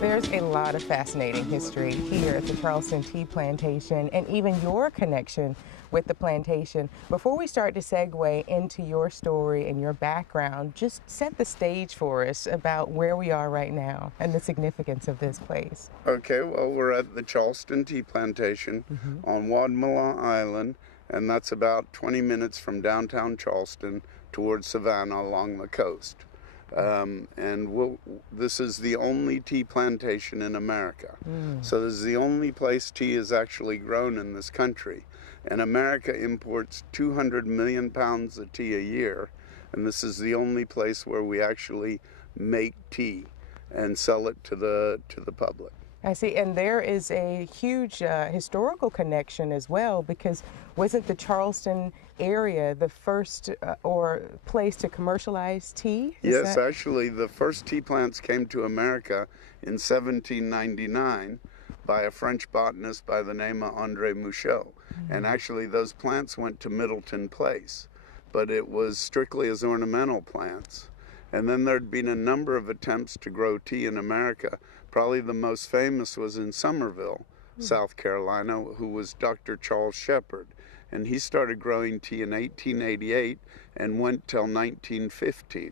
There's a lot of fascinating history here at the Charleston Tea Plantation, and even your connection with the plantation. Before we start to segue into your story and your background, just set the stage for us about where we are right now and the significance of this place. Okay, well, we're at the Charleston Tea Plantation on Wadmalaw Island, and that's about 20 minutes from downtown Charleston towards Savannah along the coast. This is the only tea plantation in America. So this is the only place tea is actually grown in this country. And America imports 200 million pounds of tea a year. And this is the only place where we actually make tea and sell it to the public. I see, and there is a huge historical connection as well, because wasn't the Charleston area the first or place to commercialize tea? Yes, actually, the first tea plants came to America in 1799 by a French botanist by the name of André Mouchot. And actually, those plants went to Middleton Place, but it was strictly as ornamental plants. And then there'd been a number of attempts to grow tea in America. Probably the most famous was in Somerville, South Carolina, who was Dr. Charles Shepherd. And he started growing tea in 1888 and went till 1915.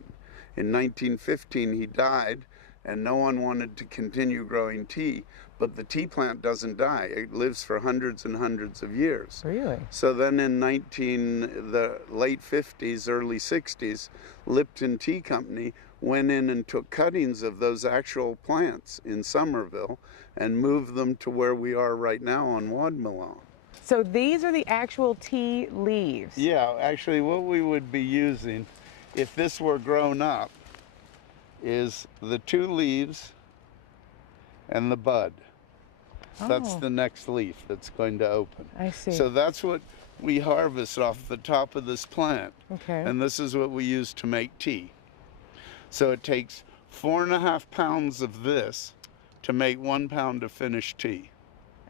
In 1915, he died, and no one wanted to continue growing tea. But the tea plant doesn't die. It lives for hundreds and hundreds of years. Really? So then in the late 50s, early 60s, Lipton Tea Company went in and took cuttings of those actual plants in Somerville and moved them to where we are right now on Wadmalaw. So these are the actual tea leaves? Yeah, actually what we would be using, if this were grown up, is the two leaves and the bud. That's the next leaf that's going to open. I see. So that's what we harvest off the top of this plant. Okay. And this is what we use to make tea. So it takes 4.5 pounds of this to make 1 pound of finished tea.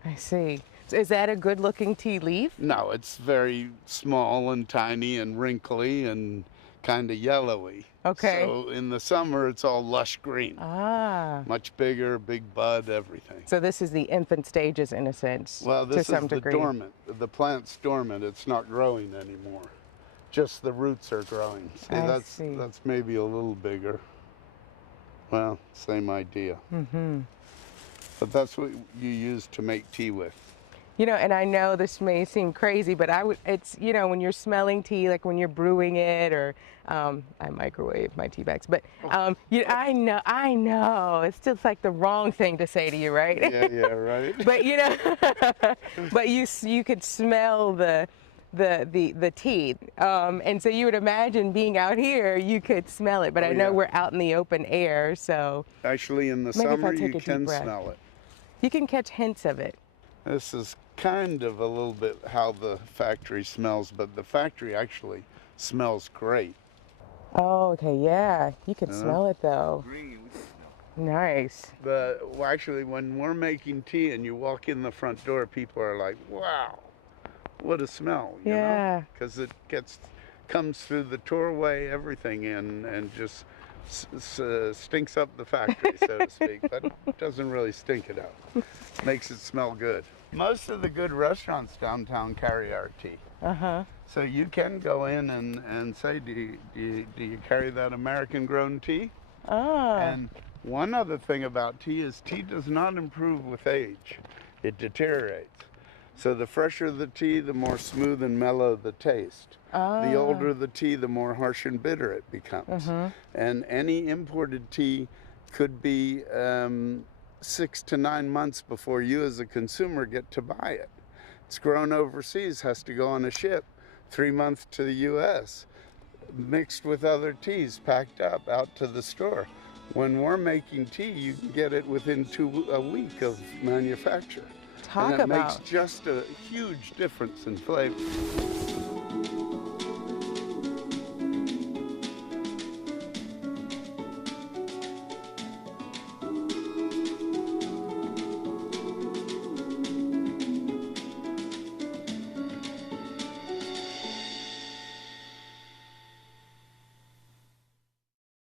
I see. So is that a good looking tea leaf? No, it's very small and tiny and wrinkly and kind of yellowy. Okay. So in the summer, it's all lush green. Ah. Much bigger, big bud, everything. So this is the infant stages in a sense. Well, this to some is the degree. dormant. The plant's dormant. It's not growing anymore. Just the roots are growing. See, that's maybe a little bigger. Well, same idea. But that's what you use to make tea with. You know, and I know this may seem crazy, but it's, you know, when you're smelling tea, like when you're brewing it, or I microwave my tea bags, but I know, it's just like the wrong thing to say to you, right? Yeah, right. But you know, but you could smell the tea, and so you would imagine being out here, you could smell it. But I know we're out in the open air, so actually in the summer you can smell it. You can catch hints of it. This is kind of a little bit how the factory smells, but the factory actually smells great. Oh, okay, yeah. You can smell it though. Nice. But actually, when we're making tea and you walk in the front door, people are like, wow, what a smell, you know? Because it comes through the doorway, everything, and just stinks up the factory, so to speak, but doesn't really stink it out. Makes it smell good. Most of the good restaurants downtown carry our tea. So you can go in and say, do you carry that American-grown tea? And one other thing about tea is tea does not improve with age. It deteriorates. So the fresher the tea, the more smooth and mellow the taste. The older the tea, the more harsh and bitter it becomes. And any imported tea could be 6 to 9 months before you as a consumer get to buy it. It's grown overseas, has to go on a ship, 3 months to the US, mixed with other teas, packed up out to the store. When we're making tea, you can get it within a week of manufacture. And it makes just a huge difference in flavor.